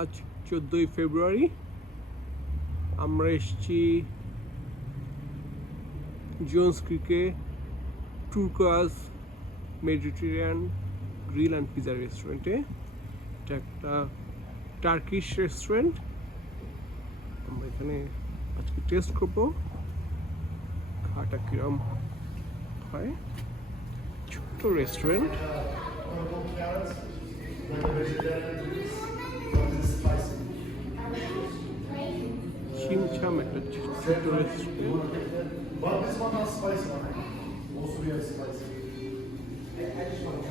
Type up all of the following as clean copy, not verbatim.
আজ 14ই ফেব্রুয়ারি। আমরা এসেছি জোন্স ক্রিকে turquoise Mediterranean grill and pizza রেস্টুরেন্টে। এটা একটা টার্কিশ রেস্টুরেন্ট। আমরা এখানে আজকে টেস্ট করবো খাওয়াটা কিরম হয়। ছোট্ট রেস্টুরেন্ট, ছিমছাম একটা ছোট্ট রেস্টুরেন্ট।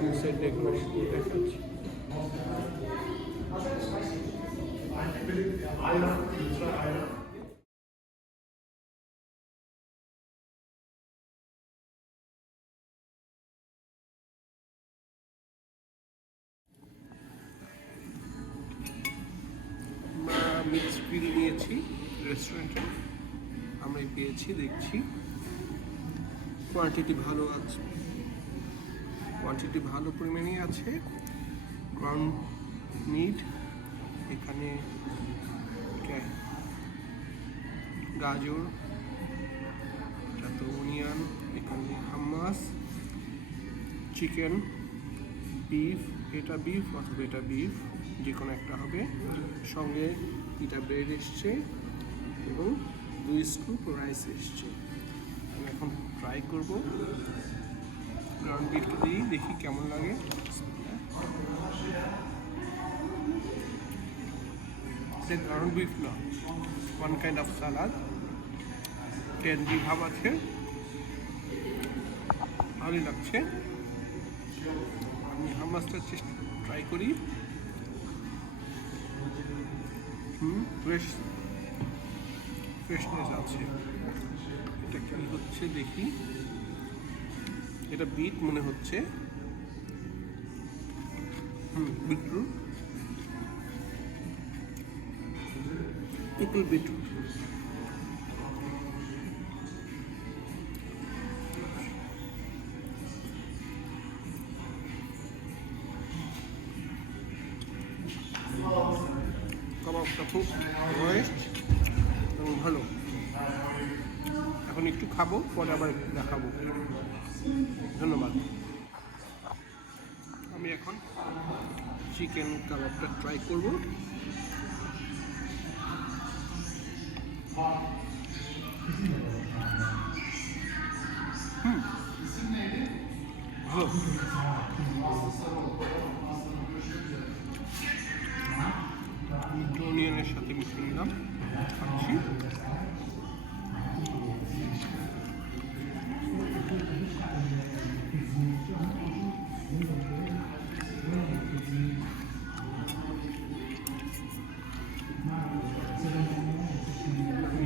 ইনসাইড ডেকোরেশন দেখাচ্ছি। আমরা মিক্সড গ্রিল নিয়েছি রেস্টুরেন্টে, আমরা পেয়েছি, দেখছি কোয়ান্টিটি ভালো আছে, কোয়ান্টিটি ভালো পরিমাণেই আছে। গ্রাউন্ড মিট, এখানে গাজর, তারপর অনিয়ন, এখানে হাম্মাস, চিকেন, বিফ, এটা বিফ অথবা এটা বিফ, যে কোনো একটা হবে। সঙ্গে এটা ব্রেড এসছে এবং 2 স্কুপ রাইস এসছে। আমি এখন ট্রাই করব গ্রাউন্ড বিফটা দিই, দেখি কেমন লাগে। এটা গ্রাউন্ড বিফ না, one kind of salad, candy ভাব আছে, ভালোই লাগছে। আমি হাম্মাসটা ট্রাই করি। ফ্রেশনেস আছে। এটা কি হচ্ছে দেখি, এটা বিট মনে হচ্ছে, বিটরুট, পিকল বিটরুট। কাবাবটা খুব ময়েস্ট এবং ভালো। এখন একটু খাবো, পরে আবার দেখাবো। ধন্যবাদ। আমি এখন চিকেন কাবাবটা ট্রাই করব। ভালো। অনিয়নের সাথে মিশিয়ে নিলাম, খাচ্ছি।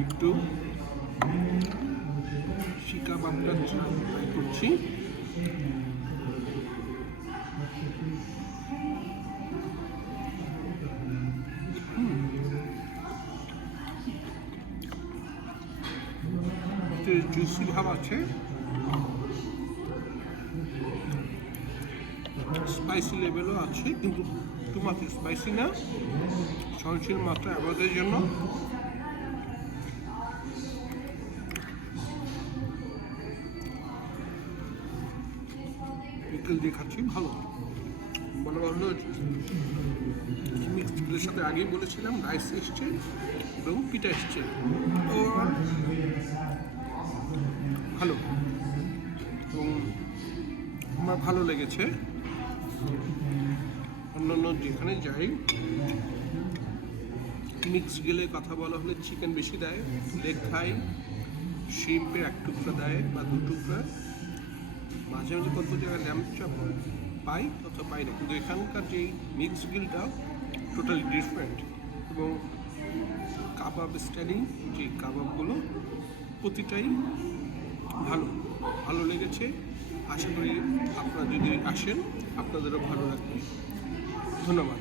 একটু শিকা বাবটা ট্রাই করছি। জুসি ভাব আছে, স্পাইসি লেভেলও আছে, কিন্তু টুমাতে স্পাইসি না, সহনশীল মাত্রা অ্যাভয়েডের জন্য। পিকল দিয়ে খাচ্ছি, ভালো। মনে হলো মিক্সডের সাথে আগেই বলেছিলাম রাইস এসছে এবং পিঠা এসছে, তো ভালো এবং আমার ভালো লেগেছে। অন্যান্য যেখানে যাই মিক্স গেলে কথা বলা হলে চিকেন বেশি দেয়, লেগ থাই, শিম্পের 1 টুকরা দেয় বা 2 টুকরা, মাঝে মাঝে কত জায়গায় ল্যাম্প চপ পাই, তত পাই না। কিন্তু এখানকার যে মিক্স গ্রিলটা টোটালি ডিফারেন্ট এবং কাবাব স্টাইলিং যে কাবাবগুলো প্রতিটাই ভালো ভালো লেগেছে। আশা করি আপনারা যদি আসেন আপনাদেরও ভালো লাগবে। ধন্যবাদ।